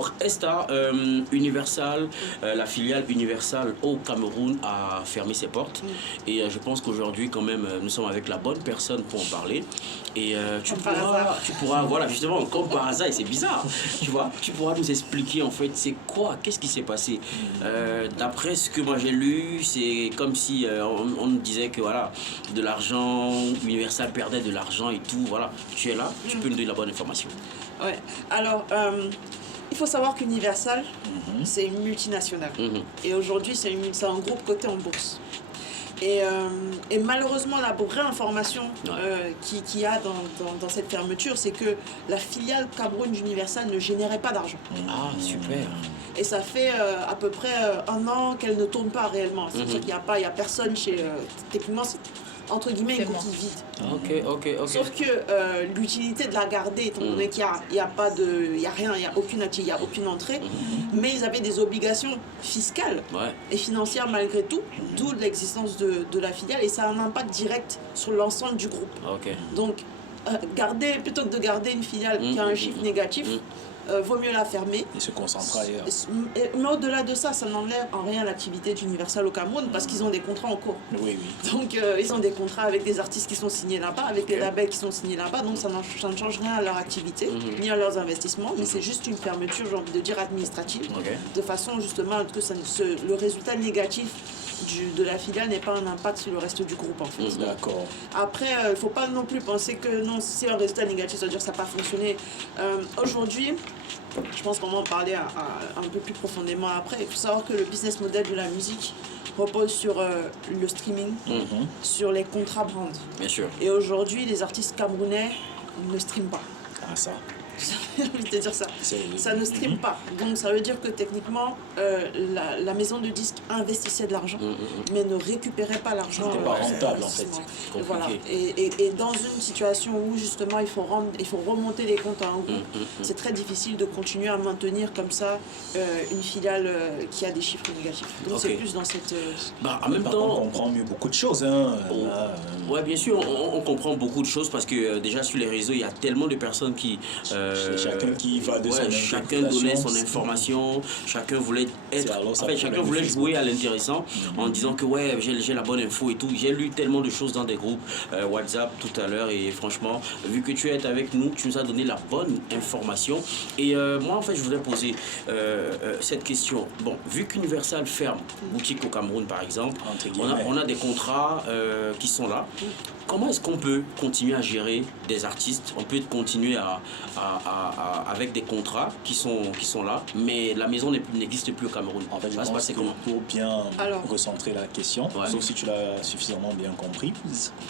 Alors, Esther, Universal, la filiale Universal au Cameroun a fermé ses portes. Et je pense qu'aujourd'hui, quand même, nous sommes avec la bonne personne pour en parler. Et tu pourras, voilà, justement, comme par hasard, et c'est bizarre, tu vois, tu pourras nous expliquer en fait, c'est quoi, qu'est-ce qui s'est passé. D'après ce que moi j'ai lu, c'est comme si on nous disait que voilà, de l'argent, Universal perdait de l'argent et tout, voilà. Tu es là, tu peux nous donner la bonne information. Ouais, alors, il faut savoir qu'Universal, c'est une multinationale. Et aujourd'hui, c'est un groupe coté en bourse. Et malheureusement, la vraie information qu'il y a dans cette fermeture, c'est que la filiale Cameroun d'Universal ne générait pas d'argent. Ah, super. Et ça fait à peu près 1 an qu'elle ne tourne pas réellement. C'est-à-dire qu'il n'y a personne chez... techniquement, entre guillemets, une coquille vide. Ok. Sauf que l'utilité de la garder, étant donné qu'il n'y a pas de... Il n'y a rien, il n'y a aucune activité, il n'y a aucune entrée. Mais ils avaient des obligations fiscales et financières malgré tout, d'où l'existence de la filiale. Et ça a un impact direct sur l'ensemble du groupe. Donc, plutôt que de garder une filiale qui a un chiffre négatif, vaut mieux la fermer. Et se concentrer ailleurs. Mais au-delà de ça, ça n'enlève en rien l'activité d'Universal au Cameroun parce qu'ils ont des contrats en cours. Oui. Donc ils ont des contrats avec des artistes qui sont signés là-bas, avec les labels qui sont signés là-bas, donc ça ne change rien à leur activité, ni à leurs investissements, mais c'est juste une fermeture, j'ai envie de dire, administrative, de façon justement à ce que le résultat négatif de la filiale n'ait pas un impact sur le reste du groupe en fait. D'accord. Après, il ne faut pas non plus penser que non, si c'est un résultat négatif, ça veut dire que ça n'a pas fonctionné. Aujourd'hui, je pense qu'on va en parler un peu plus profondément après. Il faut savoir que le business model de la musique repose sur le streaming, sur les contrats brand. Bien sûr. Et aujourd'hui, les artistes camerounais ne streament pas. Ah ça. J'ai envie de te dire ça. Ça ne stream pas. Donc ça veut dire que techniquement, la maison de disques investissait de l'argent, mais ne récupérait pas l'argent. C'était pas rentable en fait. Voilà. Et dans une situation où justement il faut remonter les comptes à un groupe, c'est très difficile de continuer à maintenir comme ça une filiale qui a des chiffres négatifs. Donc c'est plus dans cette... en même temps, on comprend mieux beaucoup de choses. Hein. Ouais, bien sûr, on comprend beaucoup de choses parce que déjà sur les réseaux, il y a tellement de personnes qui... chacun qui va de chacun donnait son information, chacun voulait chacun voulait jouer à l'intéressant en disant que ouais, j'ai la bonne info et tout. J'ai lu tellement de choses dans des groupes WhatsApp tout à l'heure et franchement, vu que tu es avec nous, tu nous as donné la bonne information. Et moi en fait, je voudrais poser cette question. Bon, vu qu'Universal ferme boutique au Cameroun par exemple, on a des contrats qui sont là. Comment est-ce qu'on peut continuer à gérer des artistes? On peut continuer avec des contrats qui sont là, mais la maison n'existe plus au Cameroun. En fait, je pense que pour bien recentrer la question, sauf si tu l'as suffisamment bien compris,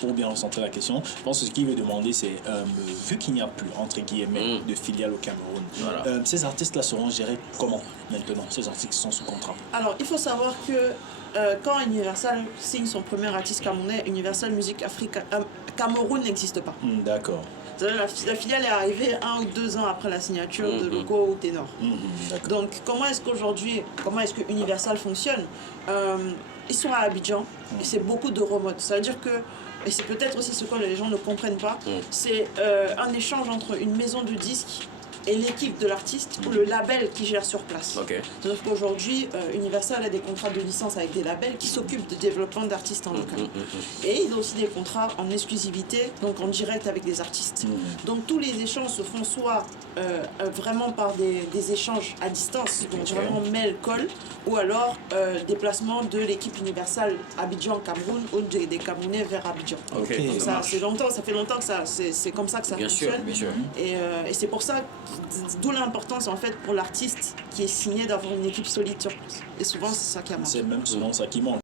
pour bien recentrer la question, je pense que ce qu'il veut demander, c'est, vu qu'il n'y a plus, entre guillemets, de filiale au Cameroun, ces artistes-là seront gérés comment maintenant, ces artistes qui sont sous contrat? Alors, il faut savoir que quand Universal signe son premier artiste camerounais, Universal Music Africa, Cameroun n'existe pas. D'accord. La filiale est arrivée 1 ou 2 ans après la signature de Loco ou Ténor. Donc, comment est-ce que Universal fonctionne? Ils sont à Abidjan et c'est beaucoup de remote. Ça veut dire que, et c'est peut-être aussi ce que les gens ne comprennent pas, c'est un échange entre une maison de disques et l'équipe de l'artiste ou le label qui gère sur place. C'est-à-dire qu'aujourd'hui, Universal a des contrats de licence avec des labels qui s'occupent de développement d'artistes en local. Et il a aussi des contrats en exclusivité, donc en direct avec des artistes. Donc tous les échanges se font soit vraiment par des échanges à distance, donc vraiment mail-call, ou alors déplacement de l'équipe Universal Abidjan-Cameroun ou des Camerounais vers Abidjan. Donc ça fait longtemps que c'est comme ça que ça fonctionne. Bien sûr. Et c'est pour ça, d'où l'importance en fait pour l'artiste qui est signé d'avoir une équipe solide sur place. Et souvent c'est ça qui a manqué. C'est même souvent ça qui manque.